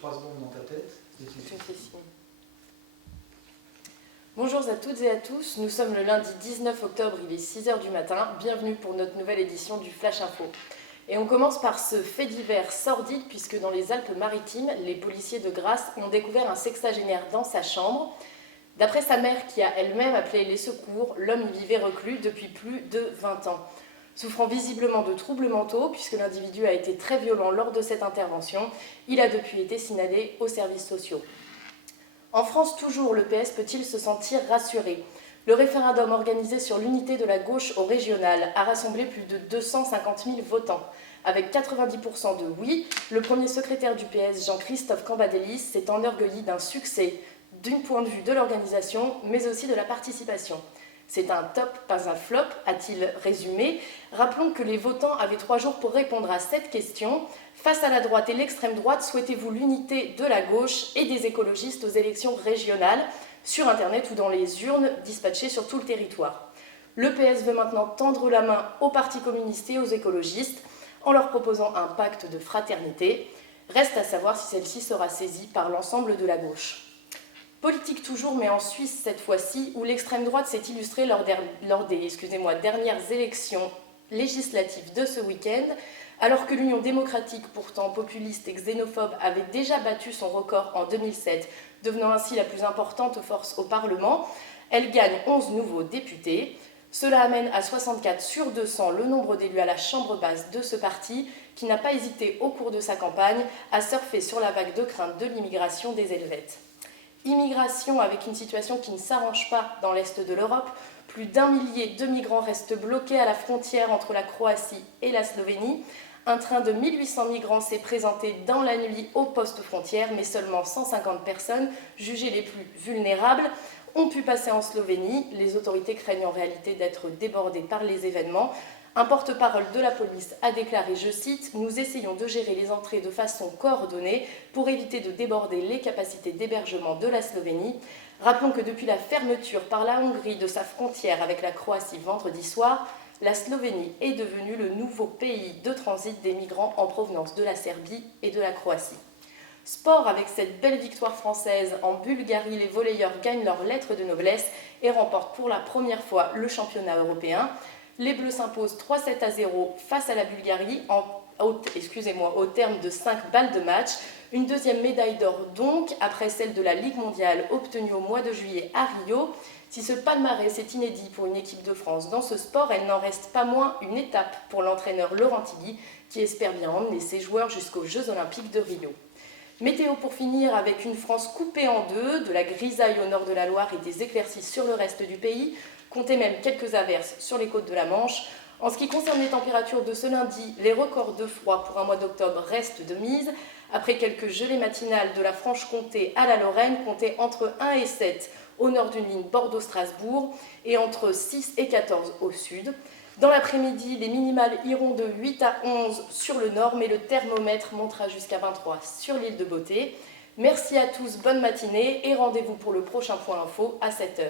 3 secondes dans ta tête. Et tu Je fais signe. Bonjour à toutes et à tous, nous sommes le lundi 19 octobre, il est 6h du matin, bienvenue pour notre nouvelle édition du Flash Info. Et on commence par ce fait divers sordide puisque dans les Alpes-Maritimes, les policiers de Grasse ont découvert un sexagénaire dans sa chambre. D'après sa mère qui a elle-même appelé les secours, l'homme y vivait reclus depuis plus de 20 ans. Souffrant visiblement de troubles mentaux, puisque l'individu a été très violent lors de cette intervention, il a depuis été signalé aux services sociaux. En France toujours, le PS peut-il se sentir rassuré ? Le référendum organisé sur l'unité de la gauche au régional a rassemblé plus de 250 000 votants. Avec 90% de oui, le premier secrétaire du PS, Jean-Christophe Cambadélis, s'est enorgueilli d'un succès d'un point de vue de l'organisation, mais aussi de la participation. C'est un top, pas un flop, a-t-il résumé. Rappelons que les votants avaient 3 jours pour répondre à cette question. Face à la droite et l'extrême droite, souhaitez-vous l'unité de la gauche et des écologistes aux élections régionales, sur Internet ou dans les urnes dispatchées sur tout le territoire? Le PS veut maintenant tendre la main aux partis communistes et aux écologistes en leur proposant un pacte de fraternité. Reste à savoir si celle-ci sera saisie par l'ensemble de la gauche. Politique toujours, mais en Suisse cette fois-ci, où l'extrême droite s'est illustrée lors des dernières élections législatives de ce week-end, alors que l'Union démocratique, pourtant populiste et xénophobe, avait déjà battu son record en 2007, devenant ainsi la plus importante force au Parlement. Elle gagne 11 nouveaux députés. Cela amène à 64 sur 200 le nombre d'élus à la chambre basse de ce parti, qui n'a pas hésité au cours de sa campagne à surfer sur la vague de crainte de l'immigration des Helvètes. Immigration avec une situation qui ne s'arrange pas dans l'est de l'Europe. Plus d'1 millier de migrants restent bloqués à la frontière entre la Croatie et la Slovénie. Un train de 1800 migrants s'est présenté dans la nuit au poste frontière, mais seulement 150 personnes, jugées les plus vulnérables, ont pu passer en Slovénie. Les autorités craignent en réalité d'être débordées par les événements. Un porte-parole de la police a déclaré, je cite, « Nous essayons de gérer les entrées de façon coordonnée pour éviter de déborder les capacités d'hébergement de la Slovénie. » Rappelons que depuis la fermeture par la Hongrie de sa frontière avec la Croatie vendredi soir, la Slovénie est devenue le nouveau pays de transit des migrants en provenance de la Serbie et de la Croatie. Sport, avec cette belle victoire française en Bulgarie, les volleyeurs gagnent leur lettre de noblesse et remportent pour la première fois le championnat européen. Les Bleus s'imposent 3-7-0 face à la Bulgarie au terme de 5 balles de match. Une deuxième médaille d'or donc, après celle de la Ligue mondiale obtenue au mois de juillet à Rio. Si ce palmarès est inédit pour une équipe de France dans ce sport, elle n'en reste pas moins une étape pour l'entraîneur Laurent Tilly, qui espère bien emmener ses joueurs jusqu'aux Jeux Olympiques de Rio. Météo pour finir, avec une France coupée en deux, de la grisaille au nord de la Loire et des éclaircies sur le reste du pays. Comptez même quelques averses sur les côtes de la Manche. En ce qui concerne les températures de ce lundi, les records de froid pour un mois d'octobre restent de mise. Après quelques gelées matinales de la Franche-Comté à la Lorraine, comptez entre 1 et 7 au nord d'une ligne Bordeaux-Strasbourg et entre 6 et 14 au sud. Dans l'après-midi, les minimales iront de 8 à 11 sur le nord, mais le thermomètre montera jusqu'à 23 sur l'île de Beauté. Merci à tous, bonne matinée et rendez-vous pour le prochain point info à 7h.